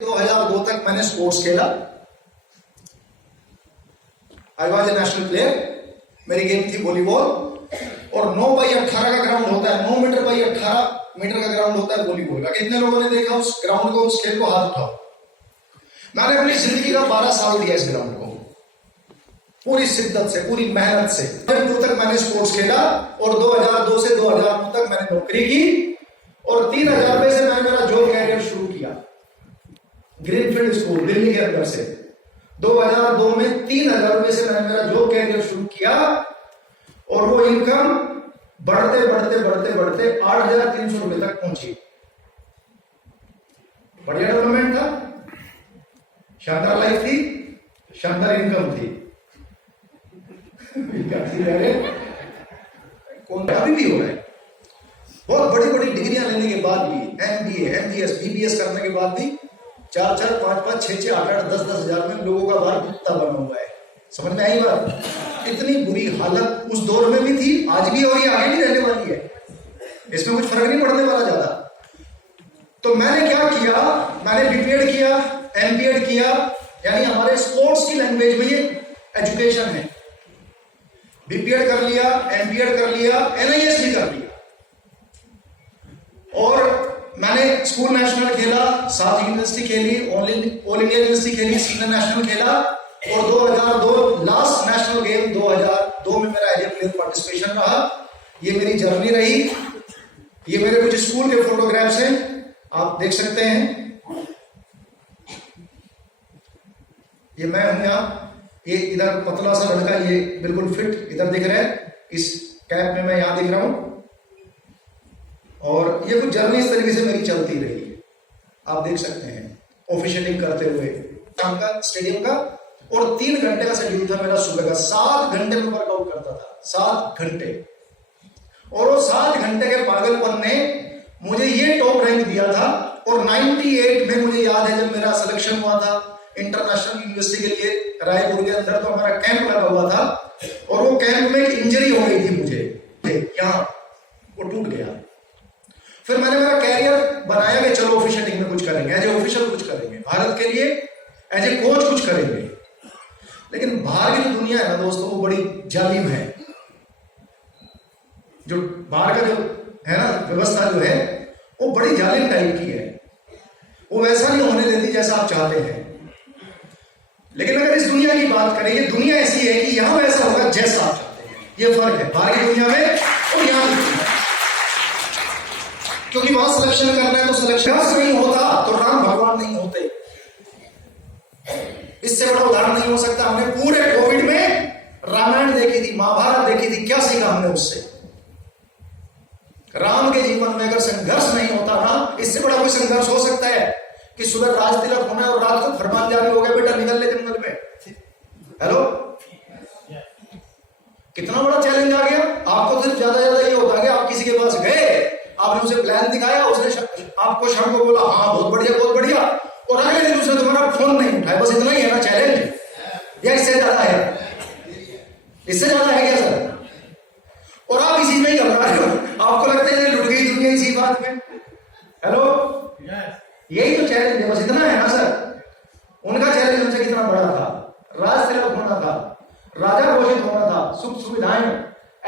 2002 तक मैंने स्पोर्ट्स खेला। I was a national player. मेरी गेम थी वॉलीबॉल और 9x18 का ग्राउंड होता है, 9 मीटर बाई 18 मीटर का ग्राउंड होता है वॉलीबॉल का। कितने लोगों ने देखा उस ग्राउंड को, उस खेल को? हाथ उठाओ। मैंने अपनी जिंदगी का 12 साल दिया इस ग्राउंड को, पूरी शिद्दत से, पूरी मेहनत से। 2002 तक मैंने स्पोर्ट्स खेला और 2002 से 2009 तक मैंने नौकरी की और 3000 रुपए से मैंने मेरा जॉब कैरियर शुरू किया ग्रीनफील्ड स्कूल दिल्ली के अंदर से। 2002 में 3000 रुपए से मैंने मेरा जॉब कैरियर शुरू किया और वो इनकम बढ़ते बढ़ते बढ़ते बढ़ते 8300 रुपए तक पहुंची। बढ़िया डेवलपमेंट था, शानदार लाइफ थी, शानदार इनकम थी। कौन अभी भी हो रहा है। बहुत बड़ी बड़ी डिग्रियां लेने के बाद भी, MBA, MBS, BBS करने के बाद भी 4-4, 5-5, 6-6, 8-8, 10-10 हजार में लोगों का बाहर कुत्ता बना हुआ है। समझ में आई बात? इतनी बुरी हालत उस दौर में भी थी, आज भी और ये आगे नहीं रहने वाली है। इसमें कुछ फर्क नहीं पड़ने वाला ज्यादा। तो मैंने क्या किया, मैंने BPEd किया, MPEd किया, यानी हमारे स्पोर्ट्स की लैंग्वेज में ये एजुकेशन है। BPEd कर लिया, MPEd कर लिया, NIS भी कर लिया और मैंने स्कूल नेशनल खेला, 7 यूनिवर्सिटी खेली, ऑल इंडिया यूनिवर्सिटी खेली, सीनियर नेशनल खेला और 2002 लास्ट नेशनल गेम 2002 में मेरा एज ए प्लेयर पार्टिसिपेशन रहा। ये मेरी जर्नी रही। ये मेरे कुछ स्कूल के फोटोग्राफ्स हैं, आप देख सकते हैं। ये मैं हूं यहाँ, ये इधर पतला सा लड़का, ये बिल्कुल फिट इधर दिख रहा है, इस कैप में मैं यहां दिख रहा हूं। और ये कुछ जर्नी इस तरीके से मेरी चलती रही, आप देख सकते हैं, ऑफिशियलिंग करते हुए शाम का स्टेडियम का। और 3 घंटे का शेड्यूल था मेरा सुबह का, 7 घंटे में वर्कआउट करता था, 7 घंटे। और वो 7 घंटे के पागलपन ने मुझे ये टॉप रैंक दिया था। और 98 में मुझे याद है जब मेरा सिलेक्शन हुआ था इंटरनेशनल यूनिवर्सिटी के लिए रायपुर के अंदर, तो हमारा कैंप लगा हुआ था और वो कैंप में एक इंजरी हो गई थी मुझे यहाँ, वो टूट गया। फिर मैंने मेरा कैरियर बनाया कि चलो ऑफिशियलिंग में कुछ करेंगे, एज ए ऑफिशियल कुछ करेंगे, भारत के लिए एज ए कोच कुछ करेंगे। लेकिन बाहर की जो दुनिया है ना दोस्तों, वो बड़ी जालिम है। जो बाहर का जो है ना व्यवस्था जो है, वो बड़ी जालिम टाइप की है। वो वैसा नहीं होने देती जैसा आप चाहते हैं। लेकिन अगर इस दुनिया की बात करें, ये दुनिया ऐसी है कि यहां वैसा होगा जैसा आप चाहते हैं। ये फर्क है बाहर की दुनिया में और यहां की दुनिया में। क्योंकि वहां सिलेक्शन करना है तो सिलेक्शन नहीं होता तो राम भगवान नहीं होते। इससे बड़ा उदाहरण नहीं हो सकता। हमने पूरे कोविड में रामायण देखी थी, महाभारत देखी थी, क्या सीखा हमने उससे? राम के जीवन में अगर संघर्ष नहीं होता ना, इससे बड़ा कोई संघर्ष हो सकता है कि सुबह राज तिलक होना है और रात को फरमान जारी हो गया, बेटा निकल ले जंगल में। हेलो, कितना बड़ा चैलेंज आ गया। आपको सिर्फ ज्यादा ये होता है आप किसी के पास गए, आपने उसे प्लान दिखाया, उसने आपको शाम को बोला हाँ बहुत बढ़िया बहुत बढ़िया, और अगले दिन उसने तुम्हारा फोन नहीं उठाया। बस इतना ही है ना चैलेंज, या इससे ज्यादा है? इससे ज्यादा है क्या सर? और आप इसी में ही घबरा रहे हो। आपको लगता है लुट गई दुनिया इसी बात में। हेलो, यही तो चैलेंज है, बस इतना है ना सर। उनका चैलेंज उनसे कितना बड़ा था, राज तिलक होना था, राजा घोषित होना था, सुख सुविधाएं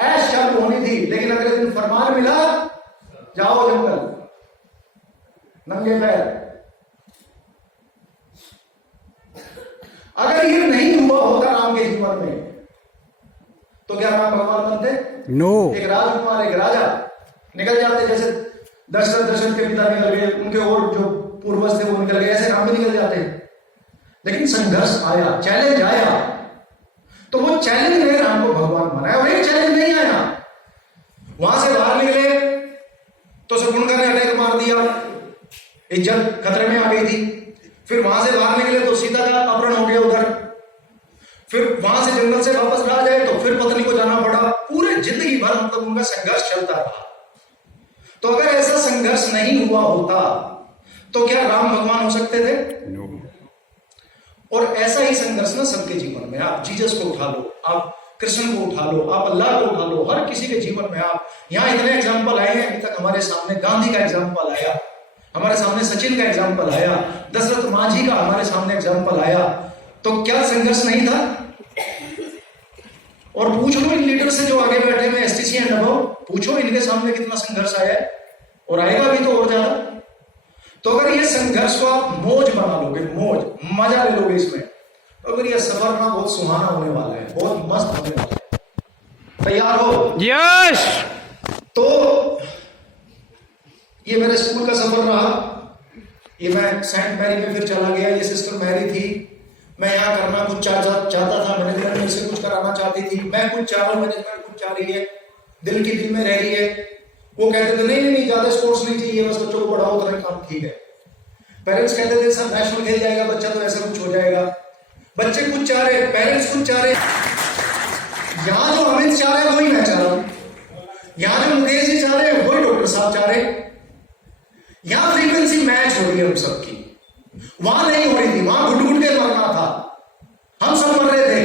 ऐश चालू होनी थी। लेकिन अगले दिन फरमान मिला, जाओ जंगल नंगे पैर। अगर ये नहीं हुआ होता राम के जीवन में, तो क्या राम भगवान बनते? नो। एक राजकुमार, एक राजा निकल जाते, जैसे दशरथ के पिता निकल गए, उनके और जो पूर्वज थे वो निकल गए, ऐसे राम भी निकल जाते। लेकिन संघर्ष आया, चैलेंज आया, तो वो चैलेंज में राम को भगवान बनाया। और एक चैलेंज नहीं आया, वहां से बाहर निकले तो शत्रुघ्न ने अटैक मार दिया, इज्जत खतरे में आ गई थी। फिर वहां से बाहर निकले तो सीता का अपहरण हो गया उधर। फिर वहां से जंगल से वापस राज आए तो फिर पत्नी को जाना पड़ा। पूरे जिंदगी भर मतलब उनका संघर्ष चलता रहा। तो अगर ऐसा संघर्ष नहीं हुआ होता तो क्या राम भगवान हो सकते थे? और ऐसा ही संघर्ष ना सबके जीवन में, आप जीसस को उठा लो, आप कृष्ण को उठा लो, आप अल्लाह को उठा लो, हर किसी के जीवन में आप, यहां इतने एग्जाम्पल आए हैं अभी तक हमारे सामने। गांधी का एग्जाम्पल आया, हमारे सामने सचिन का एग्जाम्पल आया, दशरथ मांझी का हमारे सामने एग्जाम्पल आया, तो क्या संघर्ष नहीं था? और पूछ लो इन लीडर से जो आगे बैठे हुए एसटीसी एंड अबव, पूछो इनके सामने कितना संघर्ष आया है, और आएगा भी तो और ज्यादा। तो अगर ये संघर्ष को आप मौज बना लोगे, मौज मजा ले लोगे इसमें, तो अगर ये सफर ना बहुत सुहाना होने वाला है, बहुत मस्त होने वाला है। तैयार हो? यस। तो ये मेरे स्कूल का सफर रहा। ये मैं सेंट मैरी में फिर चला गया, ये सिस्टर मैरी थी, मैं यहाँ करना कुछ चाहता था, मैनेजमेंट मेरे से कुछ कराना चाहती थी, मैं कुछ चाह रहा हूँ, मैनेजमेंट कुछ चाह रही है, दिल की दिल में रह रही है। वो कहते थे नहीं ज्यादा स्पोर्ट्स नहीं चाहिए, बस बच्चों को बढ़ाओ, उतना काम ठीक है। पेरेंट्स कहते थे सब नेशनल खेल जाएगा बच्चा तो ऐसा कुछ हो जाएगा। बच्चे कुछ चाह रहे, पेरेंट्स कुछ चाह रहे। यहाँ जो अमित चाह रहे वही मैं चाह रहा हूँ, यहाँ जो मुकेश जी चाह रहे हैं वही डॉक्टर साहब चाह रहे। यहाँ फ्रीक्वेंसी मैच हो रही है हम सबकी, वहां नहीं हो रही थी, वहां घुट घुट के मरना था, हम सब मर रहे थे।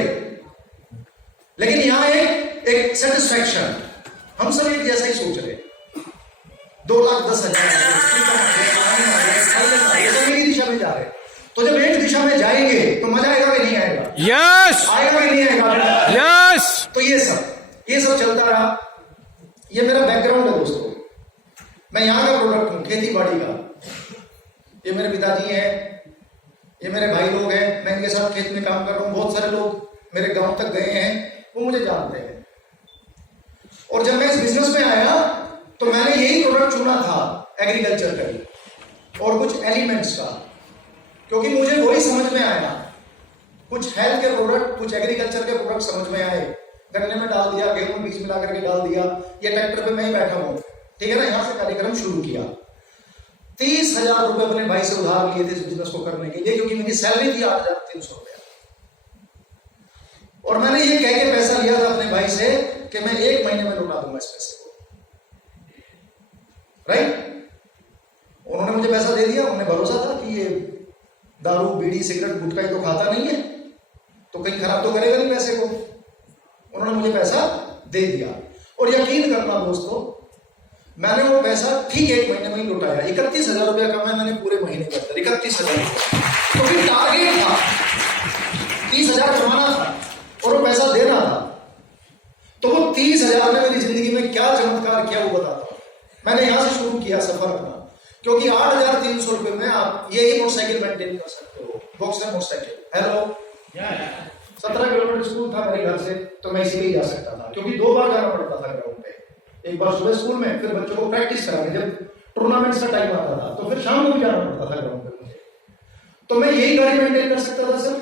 लेकिन यहाँ एक सेटिस्फैक्शन, हम सब एक जैसा ही सोच रहे। 2,10,000 सब एक दिशा में जा रहे। तो जब एक दिशा में जाएंगे तो मजा आएगा कि नहीं आएगा? यस। आएगा कि नहीं आएगा? यस। तो ये सब चलता रहा। ये मेरा बैकग्राउंड है दोस्तों, मैं यहाँ का प्रोडक्ट हूँ, खेती बाड़ी का। ये मेरे पिताजी हैं, ये मेरे भाई लोग हैं, मैं इनके साथ खेत में काम कर रहा हूँ। बहुत सारे लोग मेरे गांव तक गए हैं, वो मुझे जानते हैं। और जब मैं इस बिजनेस में आया तो मैंने यही प्रोडक्ट चुना था, एग्रीकल्चर का और कुछ एलिमेंट्स का, क्योंकि मुझे वही समझ में आया। कुछ हेल्थ के प्रोडक्ट, कुछ एग्रीकल्चर के प्रोडक्ट समझ में आए, गन्ने में डाल दिया, गेहूं बीज मिला करके डाल दिया। ये ट्रैक्टर पे मैं ही बैठा हूं, ठीक है ना। यहां से कार्यक्रम शुरू किया। 30,000 रुपए अपने भाई से उधार लिए थे इस बिजनेस को करने के लिए, क्योंकि मेरी सैलरी थी 8,300 रुपया। और मैंने ये कह के पैसा लिया था अपने भाई से कि मैं 1 महीने में लौटा दूंगा इस पैसे को, राइट। उन्होंने मुझे पैसा दे दिया, उन्हें भरोसा था कि ये दारू बीड़ी सिगरेट गुटखा ही तो खाता नहीं है, तो कहीं खराब तो करेगा नहीं पैसे को। उन्होंने मुझे पैसा दे दिया, और यकीन करना दोस्तों, मैंने वो पैसा ठीक 1 महीने में ही लौटाया। 31,000 रुपया कमाया मैंने पूरे महीने के अंदर, 31,000। तो फिर टारगेट था 30,000 कमाना था और वो पैसा देना था। तो वो 30,000 ने मेरी जिंदगी में क्या चमत्कार किया वो बताता हूँ। मैंने यहां से शुरू किया सफर अपना, क्योंकि 8,300 रुपए में आप यही मोटरसाइकिल मेंटेन कर सकते हो। Boxer motorcycle, hello, 17 kilometre school था मेरे घर से, तो मैं इसीलिए जा सकता था, क्योंकि 2 बार जाना पड़ता था ग्राउंड पे। एक बार सुबह स्कूल में, फिर बच्चों को प्रैक्टिस कराने, जब टूर्नामेंट का टाइम आता था तो फिर शाम को भी जाना पड़ता था ग्राउंड पे मुझे। तो मैं यही गाड़ी मेंटेन कर सकता था सर।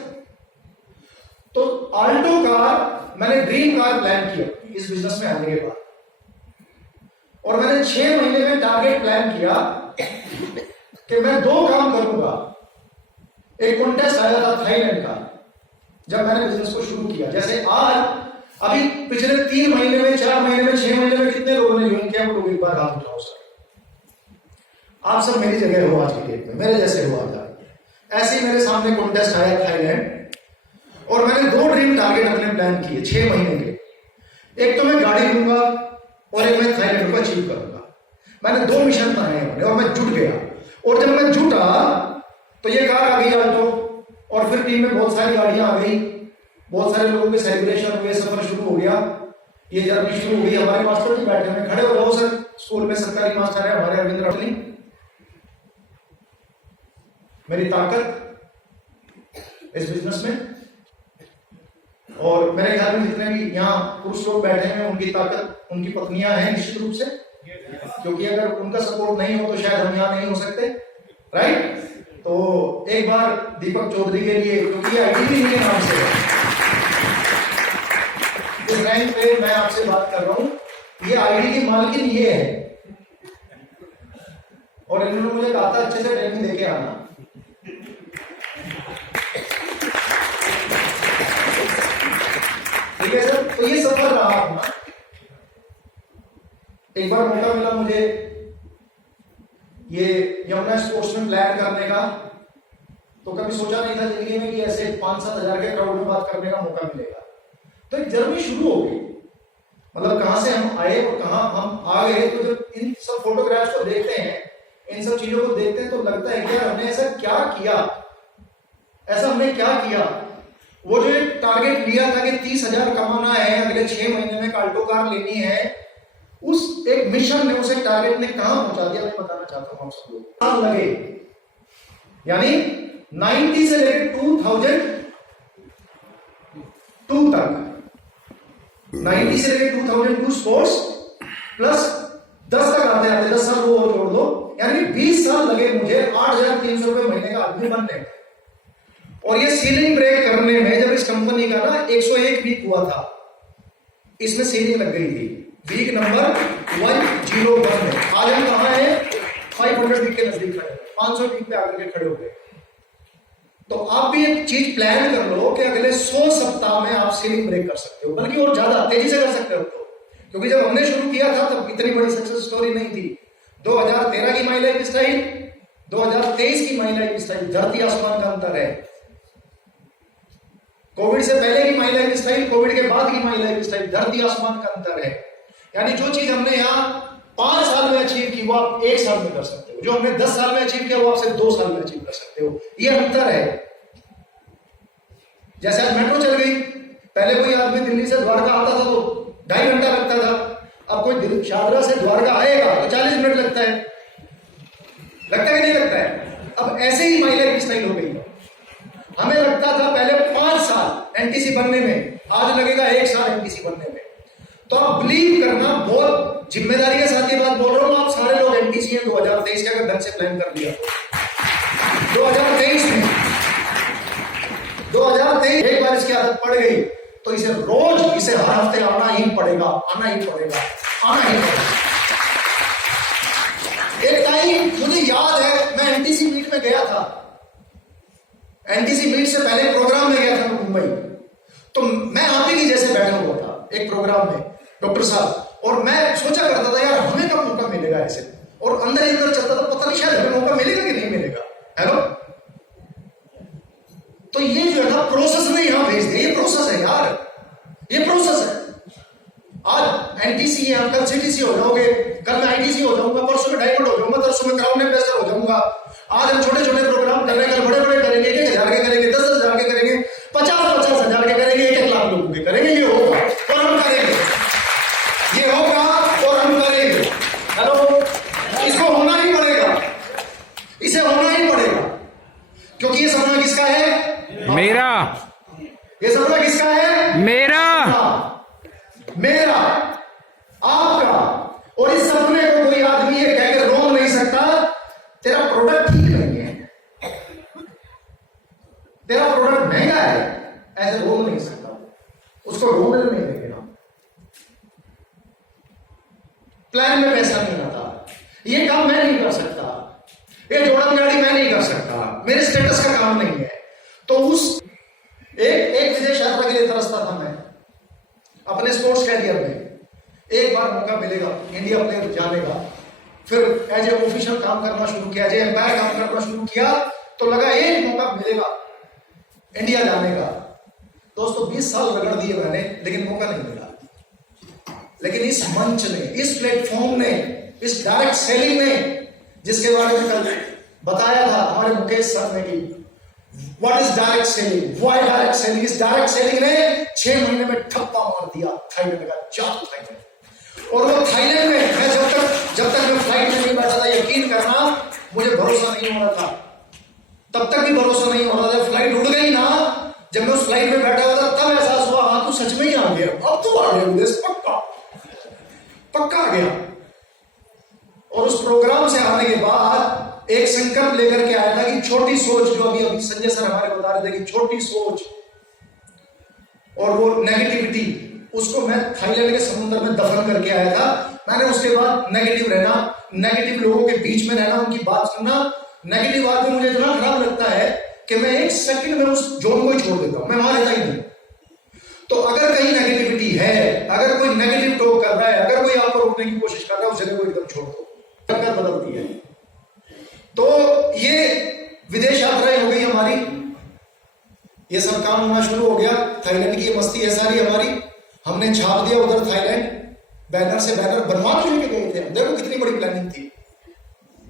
तो आल्टो कार मैंने ड्रीम कार प्लान किया इस बिजनेस में आने के बाद, और मैंने 6 महीने में टारगेट प्लान किया कि मैं 2 काम करूंगा। एक कॉन्टेस्ट आया था थाईलैंड का, जब मैंने बिजनेस को शुरू किया। जैसे आज अभी पिछले 3 महीने में, 4 महीने में, 6 महीने में कितने लोगों ने ज्वाइन किया? वो लोग एक बार हाथ उठाओ सर। आप सब मेरी जगह हो आज की डेट में, मेरे जैसे हो आज। ऐसे ही मेरे सामने कॉन्टेस्ट आया थाईलैंड, और मैंने 2 ड्रीम टारगेट अपने प्लान किए 6 महीने के। एक तो मैं गाड़ी लूंगा और एक मैं थाईलैंड को अचीव करूंगा। मैंने 2 मिशन बनाए अपने, और मैं जुट गया। और जब मैं जुटा तो ये कार आ गई आल्टो, और फिर टीम में बहुत सारी गाड़ियां आ गई, बहुत सारे लोगों के सेलिब्रेशन हुए, सफर शुरू हो गया, ये जर्नी शुरू हो गई। हमारे मास्टर जी बैठे हुए, खड़े हो जाओ सर। स्कूल में सरकारी मास्टर है हमारे अरविंद रटनी। मेरी ताकत इस बिजनेस में, और मेरे ख्याल में जितने भी यहाँ पुरुष लोग बैठे हैं उनकी ताकत उनकी पत्नियां हैं निश्चित रूप से, क्योंकि अगर उनका सपोर्ट नहीं हो तो शायद हम यहाँ नहीं हो सकते, राइट। तो एक बार दीपक चौधरी के लिए, क्योंकि ये आईडी भी इनके नाम से है, इस रैंक पे मैं आपसे बात कर रहा हूं, ये आईडी की मालकिन ये है, और इन्होंने मुझे कहा था अच्छे से ट्रेनिंग देके आना। ठीक है सर। तो ये सफर रहा अपना। एक बार मौका मिला मुझे ये यमुना स्पोर्ट्स में प्लान करने का, तो कभी सोचा नहीं था जिंदगी में कि ऐसे 5-7 हजार के क्राउड में बात करने का मौका मिलेगा। तो एक जर्नी शुरू हो गई, मतलब कहां से हम आए और कहां हम आ गए। तो जब इन सब फोटोग्राफ्स को देखते हैं, इन सब चीजों को देखते हैं तो लगता है कि यार हमने ऐसा क्या किया, ऐसा हमने क्या किया। वो जो एक टारगेट लिया था कि 30,000 कमाना है, अगले 6 महीने में आल्टो कार लेनी है, उस एक मिशन ने, उसे टारगेट ने कहां पहुंचा दिया, मैं बताना चाहता हूं आप सब लोग। साल लगे, यानी 90 से लेकर 2002 तक, 90 से लेकर 2002 स्पोर्ट्स प्लस 10 तक आते आते 10 साल वो जोड़ दो, यानी 20 साल लगे मुझे 8,300 रुपए महीने का आदमी बनने में। और ये सीलिंग ब्रेक करने में जब इस कंपनी का ना 101 वीक हुआ था, इसमें सीलिंग लग गई थी, वीक नंबर 101 में। आज हम कहां है, 500 वीक के नजदीक खड़े, 500 वीक पे आकर के खड़े हो गए। तो आप भी एक चीज प्लान कर लो कि अगले 100 सप्ताह में आप सीलिंग ब्रेक कर सकते हो, बल्कि और ज्यादा तेजी से कर सकते हो। तो क्योंकि जब हमने शुरू किया था तब इतनी बड़ी सक्सेस स्टोरी नहीं थी। 2013 की माई लाइफ स्टाइल, 2023 की माई लाइफ स्टाइल, धरती आसमान का अंतर है। कोविड से पहले की माई लाइफ स्टाइल, कोविड के बाद की माई लाइफ स्टाइल, धरती आसमान का अंतर है। यानी जो चीज हमने यहाँ 5 साल में अचीव की वो आप 1 साल में कर सकते हो, जो हमने 10 साल में अचीव किया वो आप सिर्फ 2 साल में अचीव कर सकते हो। ये अंतर है। जैसे आज मेट्रो चल गई, पहले कोई आदमी दिल्ली से द्वारका आता था तो 2.5 घंटा लगता था, अब कोई शाहदरा से द्वारका आएगा तो 40 मिनट लगता है। लगता है कि नहीं लगता है? अब ऐसे ही माई लाइफ स्टाइल हो गई। हमें लगता था पहले 5 साल एनटीसी बनने में, आज लगेगा 1 साल एनटीसी बनने में। तो आप बिलीव करना, बहुत जिम्मेदारी के साथ ये बात बोल रहा हूं, आप सारे लोग एनटीसी हैं 2023 के, अगर ढंग से प्लान कर लिया 2023 में, 2023 एक बार इसकी आदत पड़ गई तो इसे रोज, इसे हर हफ्ते आना ही पड़ेगा, आना ही पड़ेगा, आना ही पड़ेगा। एक टाइम मुझे याद है, मैं एनटीसी मीट में गया था, एनटीसी मीट से पहले प्रोग्राम में गया था मुंबई, तो मैं आप ही की जैसे बैठा हुआ था एक प्रोग्राम में, डॉक्टर साहब, और मैं सोचा करता था यार हमें कब मौका मिलेगा ऐसे, और अंदर ही अंदर चलता था, पता नहीं शायद हमें मौका मिलेगा कि नहीं मिलेगा। हेलो, तो ये जो है ना प्रोसेस ने यहां भेज दिया, ये प्रोसेस है यार, ये प्रोसेस है। आज एनटीसी है, कल सीटीसी हो जाओगे, कल मैं आईटीसी हो जाऊंगा, परसों में डायमंड हो जाऊंगा, परसों में क्राउन एम्बेसडर हो जाऊंगा। आज हम छोटे छोटे प्रोग्राम कर रहे हैं, कल बड़े बड़े करेंगे, 1,000 के करेंगे, 10,000 के करेंगे, 50,000 के करेंगे, 1 लाख लोगों के करेंगे। ये होगा और हम करेंगे, ये होगा और हम करेंगे। हेलो, इसको होना ही पड़ेगा, इसे होना ही पड़ेगा, क्योंकि ये सपना किसका है? मेरा। ये सपना किसका है? मेरा, मेरा, आपका। और इस सपने को कोई आदमी ये कहकर रोक नहीं सकता तेरा प्रोडक्ट ठीक नहीं है, तेरा प्रोडक्ट महंगा है, ऐसे रोक नहीं सकता, उसको रोकने नहीं देगा। प्लान में पैसा नहीं आता, ये काम मैं नहीं कर सकता, ये जोड़न गाड़ी मैं नहीं कर सकता, मेरे स्टेटस का काम नहीं है। तो उस एक विदेश यात्रा के लिए तरसता था मैं अपने स्पोर्ट्स कैरियर में। एक बार मौका मिलेगा इंडिया प्लेयर जाने का, फिर एज ए ऑफिशियल काम करना शुरू किया, एज ए एम्पायर काम करना शुरू किया, तो लगा एक मौका मिलेगा इंडिया जाने का। दोस्तों 20 साल रगड़ दिए मैंने, लेकिन मौका नहीं मिला। लेकिन इस मंच ने, इस प्लेटफॉर्म ने, इस डायरेक्ट सेलिंग ने, जिसके बारे में कल बताया था हमारे मुकेश सर ने कि what is direct selling, why direct selling. इस डायरेक्ट सेलिंग ने 6 महीने में ठप्पा मार दिया थाईलैंड का, जादू थाईलैंड। और वो थाईलैंड में मैं जब तक मैं फ्लाइट में नहीं बैठा था, यकीन करना मुझे भरोसा नहीं हो रहा था, तब तक भी भरोसा नहीं हो रहा था। फ्लाइट उड़ गई ना, जब मैं उस फ्लाइट में बैठा हुआ था तब एहसास हुआ हाँ तू सच में ही आ गया, अब तू आ गया विदेश, पक्का पक्का आ गया। और उस प्रोग्राम से आने के बाद एक संकल्प लेकर के आया था कि छोटी सोच, जो अभी संजय सर हमारे बता रहे थे कि छोटी सोच और वो नेगेटिविटी, उसको मैं थाईलैंड के समुद्र में दफन करके आया था। मैंने उसके बाद नेगेटिव रहना, नेगेटिव लोगों के बीच में रहना, उनकी बात सुनना। नेगेटिव आदमी मुझे इतना खराब लगता है कि मैं 1 सेकंड में उस जोन को ही छोड़ देता हूं, मैं वहां रहता ही नहीं। तो अगर कहीं नेगेटिविटी है, अगर कोई नेगेटिव टॉक कर रहा है, अगर कोई आपको रोकने की कोशिश कर रहा है, उस जगह को एकदम छोड़ दो, टक्कर बदलती है। तो ये विदेश यात्राएं हो गई हमारी, ये सब काम होना शुरू हो गया। थाईलैंड की मस्ती है सारी हमारी, हमने छाप दिया उधर थाईलैंड, बैनर से बैनर बनवा के लेके गए थे। देखो कितनी बड़ी प्लानिंग थी।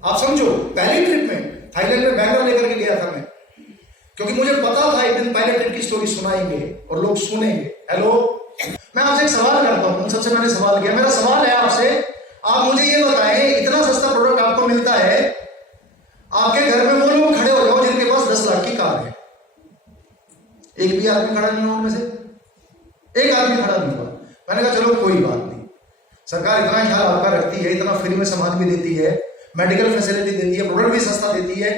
आप समझो, पहली ट्रिप में थाईलैंड में बैंगलोर लेकर के गया था मैं, क्योंकि मुझे पता था एक दिन पहले ट्रिप की स्टोरी सुनाएंगे और लोग सुनेंगे। हेलो, मैं आपसे एक सवाल करता हूं, सबसे मैंने सवाल किया, मेरा सवाल है आपसे, आप मुझे ये बताएं, इतना सस्ता प्रोडक्ट आपको मिलता है, आपके घर में वो लोग खड़े हो जाओ जिनके पास 10 लाख की कार है, एक भी आदमी खड़ा नहीं हुआ उनमें से, एक आदमी खड़ा नहीं हुआ। मैंने कहा चलो कोई बात नहीं, सरकार इतना ख्याल आपका रखती है, इतना फ्री में सामान भी देती है, मेडिकल फैसिलिटी देती है, प्रोडक्ट भी सस्ता देती है,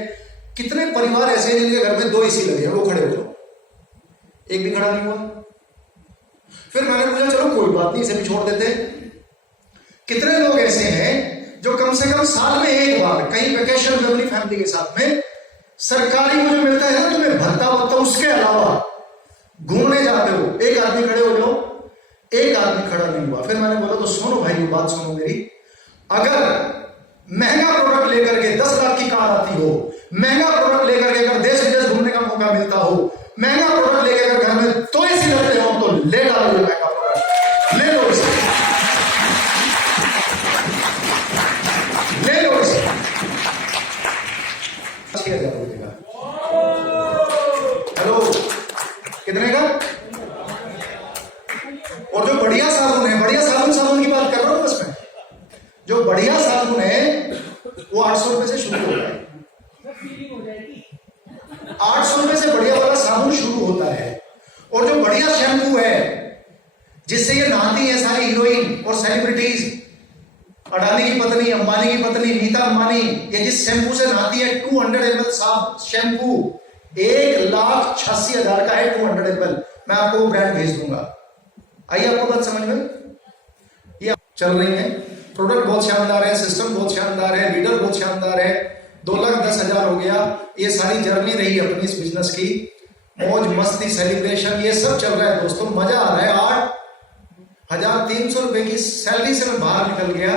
कितने परिवार ऐसे हैं जिनके घर में 2 AC लगे हैं, वो खड़े हो जाओ, एक भी खड़ा नहीं हुआ। फिर मैंने पूछा चलो कोई बात नहीं, इसे भी छोड़ देते। कितने लोग ऐसे हैं जो कम से कम साल में एक बार कहीं वेकेशन में अपनी फैमिली के साथ में सरकारी मुझे मिलता है ना, तुम्हें भत्ता वत्ता, उसके अलावा घूमने जाते हो, एक आदमी खड़े हो जाओ, एक आदमी खड़ा नहीं हुआ। फिर मैंने बोला तो सुनो भाई, ये बात सुनो मेरी, अगर महंगा प्रोडक्ट लेकर के 10 लाख की कार आती हो, महंगा प्रोडक्ट लेकर के अगर देश विदेश घूमने का मौका मिलता हो, महंगा प्रोडक्ट लेकर अगर घर में 2 AC लगते हो, तो ले डालो ये महंगा प्रोडक्ट, ले लो इसे, ले लो इसे। 6,000 रुपए का। हेलो, कितने का? और जो बढ़िया साबुन है, बढ़िया साबुन की बात कर रहा हूं उसमें, जो बढ़िया साबुन है वो 800 रुपए से शुरू होता है, 800 रुपए से बढ़िया वाला साबुन शुरू होता है। और जो बढ़िया शैम्पू है जिससे ये नहाती है सारी हीरोइन और सेलिब्रिटीज, अडानी की पत्नी, अंबानी की पत्नी नीता अंबानी, ये जिस शैम्पू से नहाती है, 200 ml शैम्पू 1,86,000 का है, 200 ml। मैं आपको वो ब्रांड भेज दूंगा। आइए आपको बात समझ में, ये चल रही है, प्रोडक्ट बहुत शानदार है, सिस्टम बहुत शानदार है, लीडर बहुत शानदार है, 2,10,000 हो गया। ये सारी जर्नी रही अपनी इस बिजनेस की, मौज मस्ती सेलिब्रेशन ये सब चल रहा है दोस्तों, मजा आ रहा है। 8,300 रुपए की सैलरी से मैं बाहर निकल गया।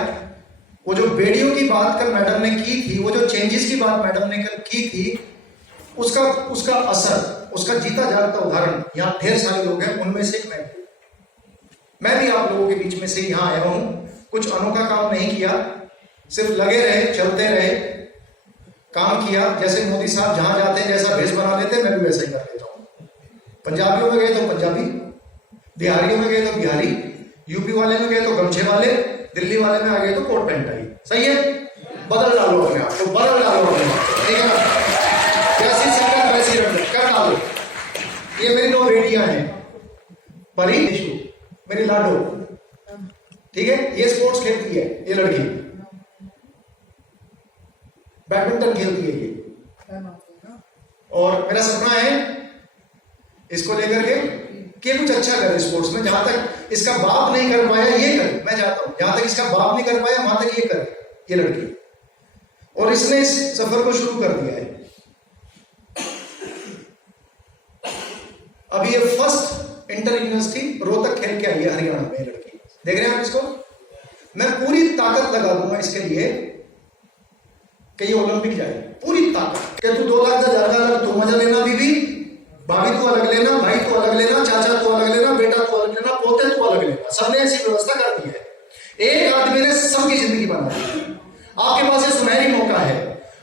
वो जो वीडियो की बात कल मैडम ने की थी, वो जो चेंजेस की बात मैडम ने कल की थी, उसका असर, उसका जीता जागता उदाहरण यहाँ ढेर सारे लोग हैं, उनमें से एक मैं भी आप लोगों के बीच में से यहाँ आया हूं। कुछ अनोखा काम नहीं किया, सिर्फ लगे रहे, चलते रहे, काम किया। जैसे मोदी साहब जहां जाते हैं जैसा भेष बना लेते, मैं भी वैसा ही कर लेता हूं। पंजाबियों में गए तो पंजाबी, बिहारियों में गए तो बिहारी, यूपी वाले में गए तो गमछे वाले, दिल्ली वाले में आ गए तो कोट पैंट आई। सही है, बदल डालो अपने आप, तो बदल डालो अपने आप, ठीक है ना, जैसी सरकार वैसी कर डालो। ये मेरी 2 बेटियां हैं, परी मेरी लाडो, ठीक है, ये स्पोर्ट्स खेलती है, ये लड़की बैडमिंटन खेलती है ये, और मेरा सपना है इसको लेकर के कुछ अच्छा करे स्पोर्ट्स में। जहां तक इसका बाप नहीं कर पाया ये करे, मैं चाहता हूं जहां तक इसका बाप नहीं कर पाया वहां तक ये करे ये लड़की, और इसने इस सफर को शुरू कर दिया है। अभी ये फर्स्ट इंटर यूनिवर्सिटी रोहतक खेल के आई है हरियाणा में लड़की, देख रहे हैं आप इसको। मैं पूरी ताकत लगा दूंगा इसके लिए कि ये ओलंपिक जाए, पूरी ताकत। कि तू 2,10,000 का अलग, तू मजा लेना बीबी, भाभी तू अलग लेना, भाई तू अलग लेना, चाचा तू अलग लेना, बेटा तू अलग लेना, पोते तू अलग लेना। सबने ऐसी व्यवस्था कर दी है। एक आदमी ने सबकी जिंदगी बना दी। आपके पास ये सुनहरी मौका है,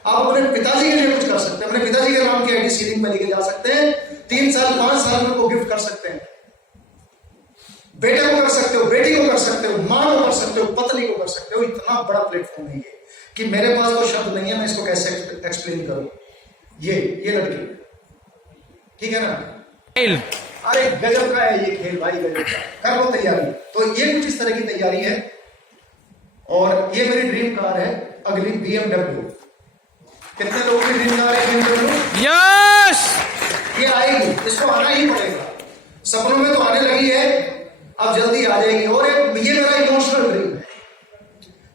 आप अपने पिताजी के लिए कुछ कर सकते हैं, अपने पिताजी के नाम की आईडी सीलिंग में लेके जा सकते हैं, 3 साल 5 साल में उनको गिफ्ट कर सकते हैं, बेटे को कर सकते हो, बेटी को कर सकते हो, मां को कर सकते हो, पत्नी को कर सकते हो। इतना बड़ा प्लेटफॉर्म है ये कि मेरे पास तो शब्द नहीं है, मैं इसको कैसे एक्सप्लेन करूं। ये लड़की, ठीक है ना, अरे गजब का है ये खेल भाई, गजब का। कर लो तैयारी। तो ये कुछ इस तरह की तैयारी है। और ये मेरी ड्रीम कार है अगली, BMW। कितने लोगों की ड्रीम कार है BMW? यस, ये आएगी, इसको आना ही पड़ेगा। सपनों में तो आने लगी है, अब जल्दी आ जाएगी। और ये मेरा इमोशनल ड्रीम है,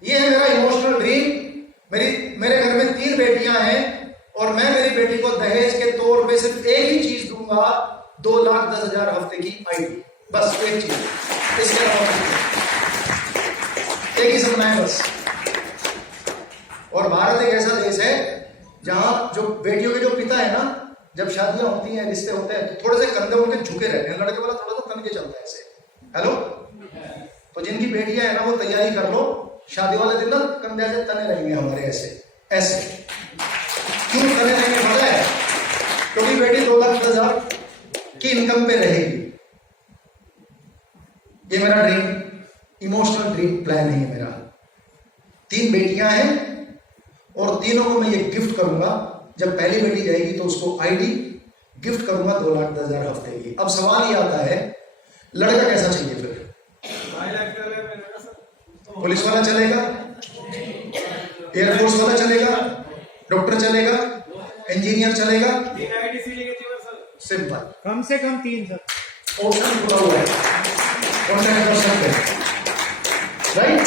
ये है मेरा इमोशनल ड्रीम। मेरे घर में 3 बेटियां हैं और मैं मेरी बेटी को दहेज के तौर पे सिर्फ एक ही चीज दूंगा, 2,10,000 हफ्ते की आईडी, बस एक चीज। इसके अलावा एक ही सपना है बस। और भारत एक ऐसा देश है जहां जो बेटियों के जो पिता है ना, जब शादियां होती हैं, रिश्ते होते हैं, तो थोड़े से कंधे उनके झुके रहते हैं, लड़के वाला थोड़ा सा तन के चलता है ऐसे। हेलो, तो जिनकी बेटियां है ना वो तैयारी कर लो, शादी वाले दिन ना कंधे ऐसे तने रहेंगे हमारे ऐसे, ऐसे क्यों करने देंगे पता है? क्योंकि बेटी 2,10,000 की इनकम पे रहेगी। ये मेरा ड्रीम, इमोशनल ड्रीम प्लान है मेरा। 3 बेटियां हैं और तीनों को मैं ये गिफ्ट करूंगा। जब पहली बेटी जाएगी तो उसको आईडी गिफ्ट करूंगा 2,10,000 हफ्ते की। अब सवाल ये आता है, लड़का कैसा चाहिए फिर? पुलिस वाला चलेगा, एयरफोर्स वाला चलेगा, डॉक्टर चलेगा, इंजीनियर चलेगा? सिंपल, कम से कम 3 सर। ऑप्शन पूरा हुआ है, कॉन्टैक्ट कर सकते हैं, राइट?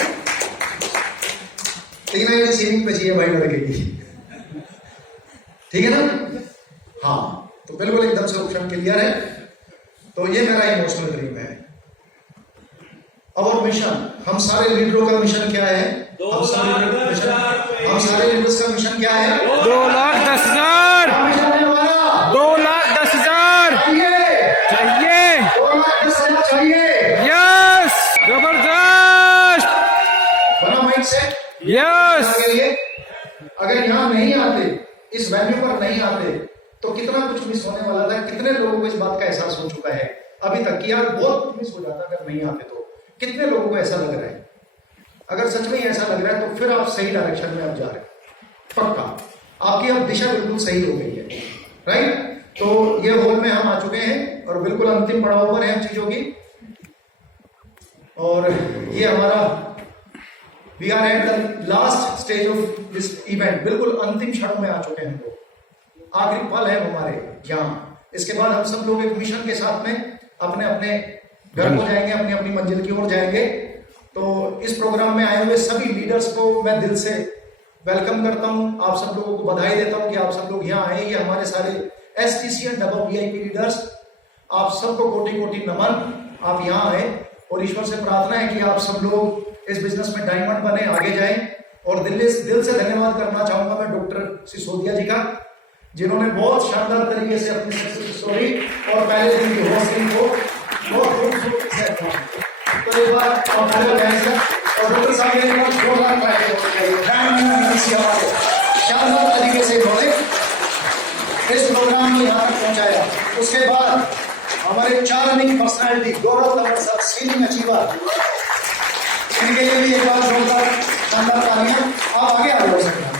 3 आईडी सीलिंग पे चाहिए भाई लड़के की, ठीक है ना? हाँ, तो बिल्कुल एकदम से ऑप्शन क्लियर है। तो ये मेरा इमोशनल ड्रीम है। और मिशन, हम सारे लीडरों का मिशन क्या है? हम सारे लीडर्स का मिशन क्या है? 2,10,000। मिशन है हमारा 2,10,000 चाहिए। 2,10,000 चाहिए। यस, जबरदस्त। बना माइंड सेट। यस। अगर यहाँ नहीं आते, इस वैल्यू पर नहीं आते, तो कितना कुछ मिस होने वाला था। कितने लोगों को इस बात का एहसास हो चुका है अभी तक कि यार बहुत मिस हो जाता अगर नहीं आते तो। कितने लोगों को ऐसा लग रहा है? अगर सच में ऐसा लग रहा है तो फिर आप सही डायरेक्शन में आप जा रहे हैं, पक्का। आपकी अब दिशा बिल्कुल सही हो गई है, राइट? तो ये होल में हम आ चुके हैं और बिल्कुल अंतिम पड़ाव पर है हम चीजों की। और ये हमारा we are at the last stage of this event. बिल्कुल अंतिम क्षणों में आ चुके हैं हम लोग, आखिरी पल है हमारे यहाँ। इसके बाद हम सब लोग एक मिशन के साथ में अपने अपने घर को जाएंगे, अपनी अपनी मंजिल की ओर जाएंगे। तो इस प्रोग्राम में आए हुए सभी लीडर्स को मैं दिल से वेलकम करता हूं। आप सब लोगों को बधाई देता हूं कि आप सब लोग यहाँ आए। ये हमारे सारे STC एंड VIP लीडर्स, आप सबको कोटि कोटि नमन। आप यहाँ आए और ईश्वर से प्रार्थना है कि आप सब लोग इस बिजनेस में डायमंड बने, आगे जाएं। और दिल से धन्यवाद करना चाहूंगा मैं डॉक्टर सिसोदिया जी का, जिन्होंने बहुत शानदार तरीके से अपनी सक्सेस स्टोरी और पहले दिन की हौसले को बहुत खूबसूरती से रखा। तो एक बार और डॉक्टर साहब ने बहुत जोरदार शानदार तरीके से इन्होंने इस प्रोग्राम को यहाँ तक पहुंचाया। उसके बाद हमारे चार्मिंग पर्सनैलिटी गौरव तंवर साहब, सीनियर अचीवर, इनके लिए भी एक बार जोरदार शानदार तालियां। आप आगे आ जाओ सकते हैं।